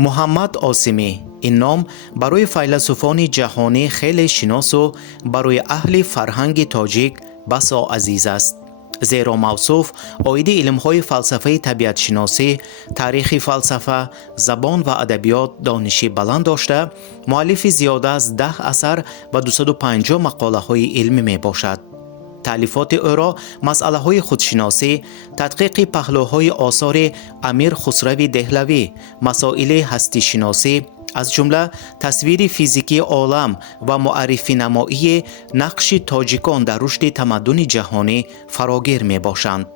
محمد عاصمی این نام برای فیلسوفان جهانی خیلی شناس و برای اهل فرهنگ تاجیک بسا عزیز است. زیرا موصوف عاید علم‌های فلسفه طبیعت شناسی، تاریخ فلسفه، زبان و ادبیات دانشی بلند داشته، مؤلف زیاده از 10 اثر و 250 مقاله‌های علمی می باشد. تألیفات او را مسئله‌های خودشناسی، تدقیق پهلوهای آثار امیر خسرو دهلوی، مسائل هستی شناسی، از جمله تصویر فیزیکی عالم و معرفی نمایی نقش تاجیکان در رشد تمدن جهانی فراگیر می باشند.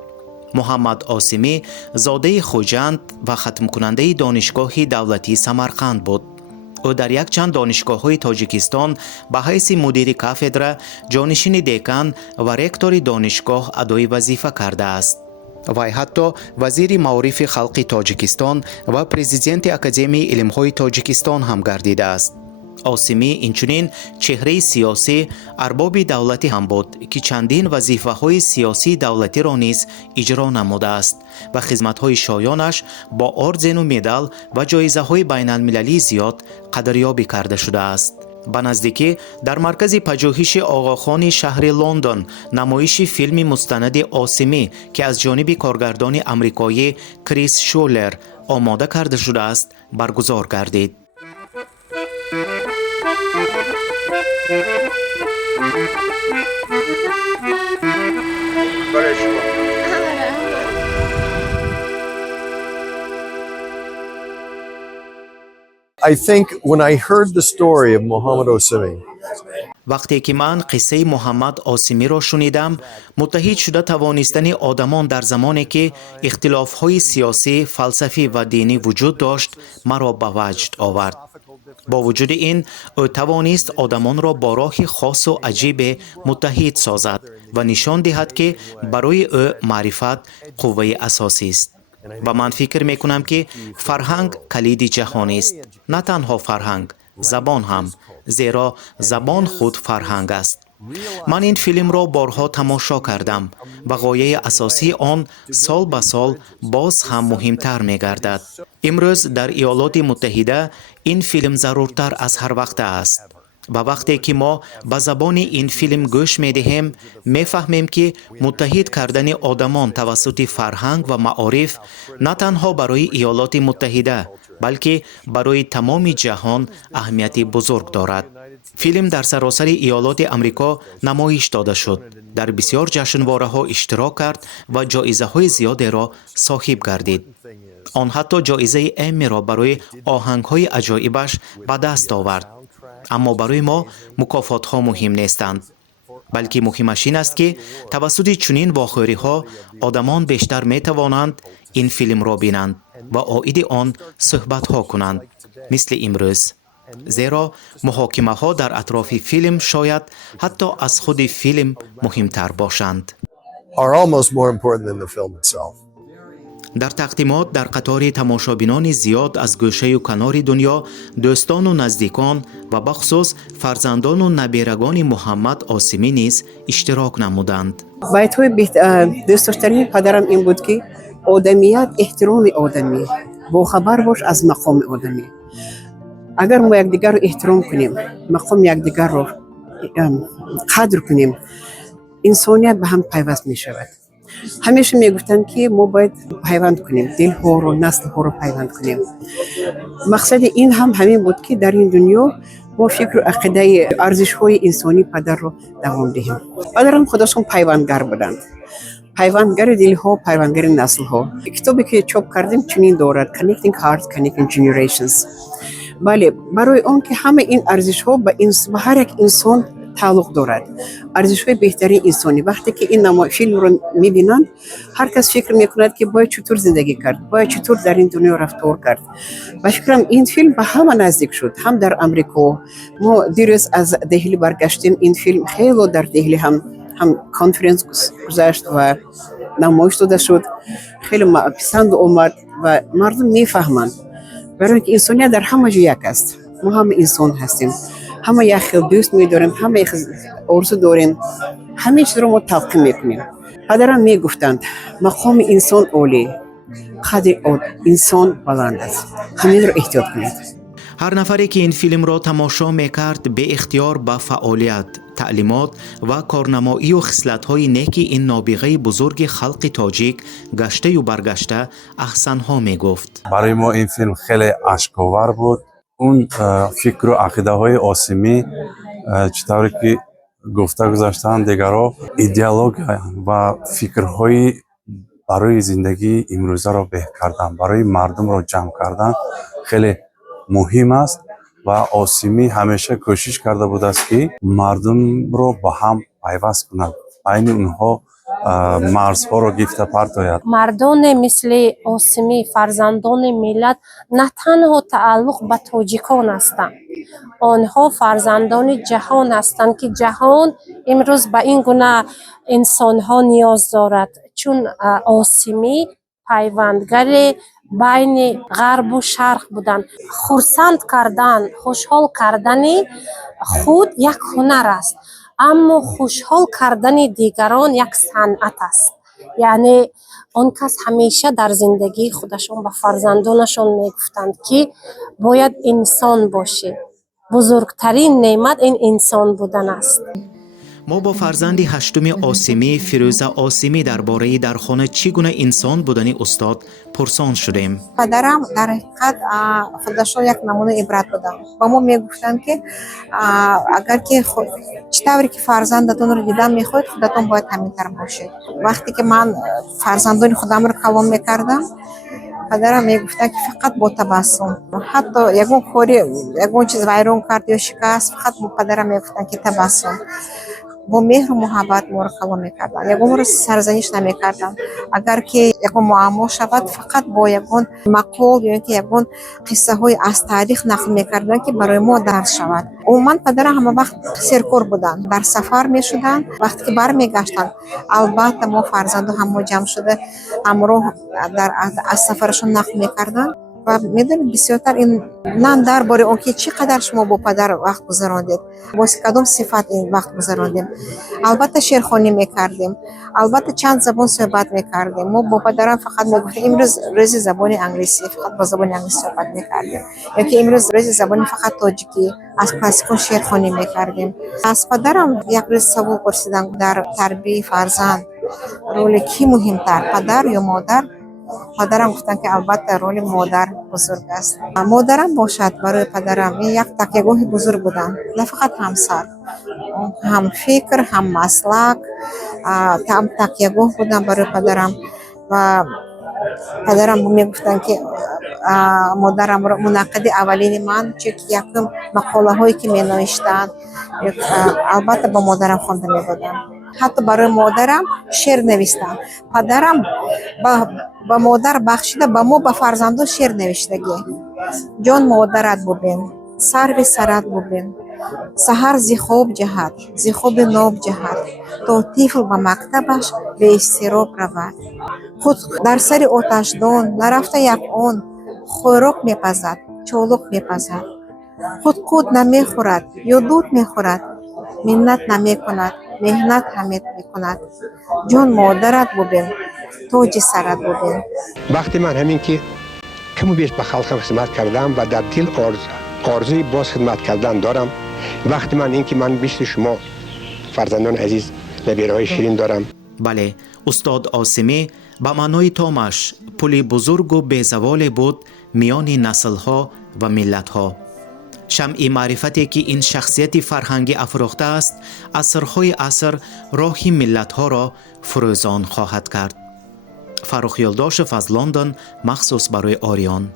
محمد عاصمی زاده خوجند و ختم کننده دانشگاه دولتی سمرقند بود. او در یک چند دانشگاه‌های تاجیکستان به حیث مدیر کافدره، جانشین دکان و رکتور دانشگاه ادای وظیفه کرده است. وی حتی وزیر معارف خلق تاجیکستان و پرزیدنت اکادمی علم‌های تاجیکستان هم گردیده است. عاصمی اینچنین چهره سیاسی ارباب دولتی هم بود که چندین وظیفه‌های سیاسی دولتی را نیز اجرا نموده است و خدمت‌های شایانش با ارزن و مدال و جایزه‌های بین‌المللی زیاد قدریابی کرده شده است. به نزدیکی در مرکز پژوهش آقاخان شهر لندن نمایش فیلم مستند عاصمی که از جانب کارگردان آمریکایی کریس شولر آماده کرده شده است برگزار گردید. I think when I heard the story of Muhammad Osimi, وقتی که من قصه محمد عاصمی را شنیدم، متحد شده توانستن آدمان در زمانی که اختلاف‌های سیاسی، فلسفی و دینی وجود داشت مرا به وجد آورد. با وجود این، او توانست آدمان را با راه خاص و عجیب متحد سازد و نشان دهد که برای او معرفت قوه اساسی است. و من فکر می کنم که فرهنگ کلید جهان است. نه تنها فرهنگ، زبان هم، زیرا زبان خود فرهنگ است. من این فیلم را بارها تماشا کردم و غایه اساسی آن سال به سال باز هم مهمتر می گردد. امروز در ایالات متحده این فیلم ضرورتر از هر وقت است. و وقتی که ما به زبان این فیلم گوش می دهیم، می فهمیم که متحد کردن آدمان توسط فرهنگ و معارف نه تنها برای ایالات متحده بلکه برای تمام جهان اهمیت بزرگ دارد. فیلم در سراسر ایالات امریکا نمایش داده شد، در بسیار جشنواره ها اشتراک کرد و جایزه های زیادی را صاحب گردید. آن حتی جایزه امی را برای آهنگ های عجایبش به دست آورد. اما برای ما مکافات ها مهم نیستند، بلکه مهمش این است که توسط چنین واقعی ها آدمان بیشتر می توانند این فیلم را بینند و عاید آن صحبت ها کنند مثل امروز. زیرا محاکمه ها در اطراف فیلم شاید حتی از خود فیلم مهمتر باشند. are almost more important than the film itself. در تقدیمات در قطار تماشابینان زیاد از گوشه و کنار دنیا، دوستان و نزدیکان و بخصوص فرزندان و نبیرگان محمد عاصمی نیز اشتراک نمودند. بایدهای دوست داشتنی پدرم این بود که آدمیت احترام آدمی، با خبر باش از مقام آدمی. اگر ما یکدیگر رو احترام کنیم، مقام یکدیگر رو قدر کنیم، انسانیت به هم پیوست می شود. همیشه می گفتن که ما باید پیوند کنیم، دل ها رو، نسل ها رو پیوند کنیم. مقصد این هم همین بود که در این دنیا ما فکر و عقیده ارزش های انسانی پدر رو دوام دهیم. پدرم خودشون پیوندگر بودند، پیوندگر دل ها، پیوندگر نسل ها. کتابی که چاپ کردیم چنین دارد، Connecting Hearts, Connecting Generations. بله، برای اون که همه این ارزش ها به هر یک انسان تعلق دارد، ارزش های بهترین انسانی. وقتی که این فیلم رو میبینن، هر کس فکر میکند که باید چطور زندگی کرد، باید چطور در این دنیا رفتار کرد. و فکرم این فیلم به همه نزدیک شد. هم در امریکا، ما دیروز از دهلی برگشتیم، این فیلم خیلی در دهلی هم کانفرنس گذاشت و نمایش داده شد، خیلی پسند اومد و مردم میفهمند. برای اینکه انسانیت در همه جا یک است، ما هم انسان هستیم، همه یک خیل دوست می‌داریم، همه یک آرزو داریم، همه چیز رو ما تلقی می‌کنیم. پدرم میگفتند مقام انسان عالی، قدر انسان بلند است. همین رو احتیاط کنید. هر نفری که این فیلم را تماشا میکرد به اختیار به فعالیت، تعلیمات و کارنمایی و خصلت‌های نیک این نابغه بزرگ خلق تاجیک گشته و برگشته احسن‌ها میگفت. برای ما این فیلم خیلی اشک‌آور بود. اون فکر و عقیده های آسیمی چطوری که گفته گذاشتن دیگرها، ایدئولوژی و فکرهای برای زندگی امروزه را بهتر کردن، برای مردم را جمع کردن خیلی مهم است و آسیمی همیشه کوشش کرده بود است که مردم را با هم پیوست کند، بین اونها مرزها را گفته پرتاید. مردان مثل آسیمی فرزندان ملت نه تنها تعلق به تاجیکان هستند، آنها فرزندان جهان هستند که جهان امروز به این گونه انسان ها نیاز دارد، چون آسیمی پیوندگر بین غرب و شرق بودند. خرسند کردن، خوشحال کردن خود یک هنر است، اما خوشحال کردن دیگران یک صنعت است. یعنی آن کس همیشه در زندگی خودشون به فرزندانشون میگفتند که باید انسان باشه، بزرگترین نعمت این انسان بودن است. ما با فرزند هشتم آسیمی، فیروزه آسیمی، درباره در خانه چگونه انسان بودن استاد پرسان شدیم. پدرم در حقیقت خودشون یک نمونه عبرت بودن. با ما میگفتن که اگر که چطوری که فرزندتون رو دیدن میخواید، خودتون باید همینطور باشید. وقتی که من فرزندان خودم رو کلام میکردم، پدرم میگفتن که فقط با تبسم، حتی یگون چیز ویرون کرد یا شکست، فقط با پدرم میگفتن که تبسم، با مهر و محبت ما رو کلام میکردن، یگون رو سرزنش نمیکردن. اگر که یگون معما شود، فقط با یگون مقال یا که یگون قصه های از تاریخ نقل میکردن که برای ما درس شود. عموما پدرم همه وقت سرکور بودن، در سفر میشدن، وقتی که برمیگشتن البته ما فرزند هم جمع شده همراه از سفرشون نقل میکردن و میدونید بسیارتر این نان درباره اون که چقدر شما با پدر وقت گذراندید، با کدام صفت این وقت گذراندیم. البته شعرخوانی میکردیم، البته چند زبان صحبت میکردیم. ما با پدرم فقط میگفتیم امروز روز زبان انگلیسی، فقط با زبان انگلیسی صحبت میکردیم، یا که امروز روز زبان فقط تاجیکی، از کلاسیکون شعرخوانی میکردیم. از پدرم یک روز سوال پرسیدم در تربیت فرزند رول کی مهمتر، پدر یا مادر؟ پدرم گفتن که البته رول مادر بزرگ است. مادرم باشد برای پدرم این یک تکیهگاه بزرگ بودن، نه فقط همسر، هم فکر، هم مسلک، هم تکیهگاه بودن برای پدرم. و پدرم میگفتن که مادرم را منعقد اولین من، چون یکم مقاله هایی که می نوشتن البته با مادرم خوانده می بودن. حتی برای مادرم شعر نوشتم. پدرم با مادر بخشیده، با ما با فرزندان شعر نوشتگی. جان مادرت ببین، سر به سرت ببین، سحر زی خواب جهد، زی خواب ناب جهد، تا طفل به مکتبش به استراب رود. خود در سر آتشدان نرفته یک آن، خوراک میپزد، چالک میپزد. خود نمیخورد یا دود میخورد، منت نمیکند، مهنت حمید میکند. جان مادرت ببین، تاج سرت ببین. وقتی من همین که کم و بیش به خلقم خدمت کردم و در دل آرزوی باز خدمت کردن دارم، وقتی من این که من بیشتر شما فرزندان عزیز نبیرهای شیرین دارم. بله، استاد آسیمی به معنای تامش پلی بزرگ و بیزوال بود میان نسل‌ها و ملت‌ها. شمع معرفتی که این شخصیت فرهنگی افروخته است، عصرهای عصر راه ملت‌ها را فروزان خواهد کرد. فرخ یلداش از لندن مخصوص برای آریان.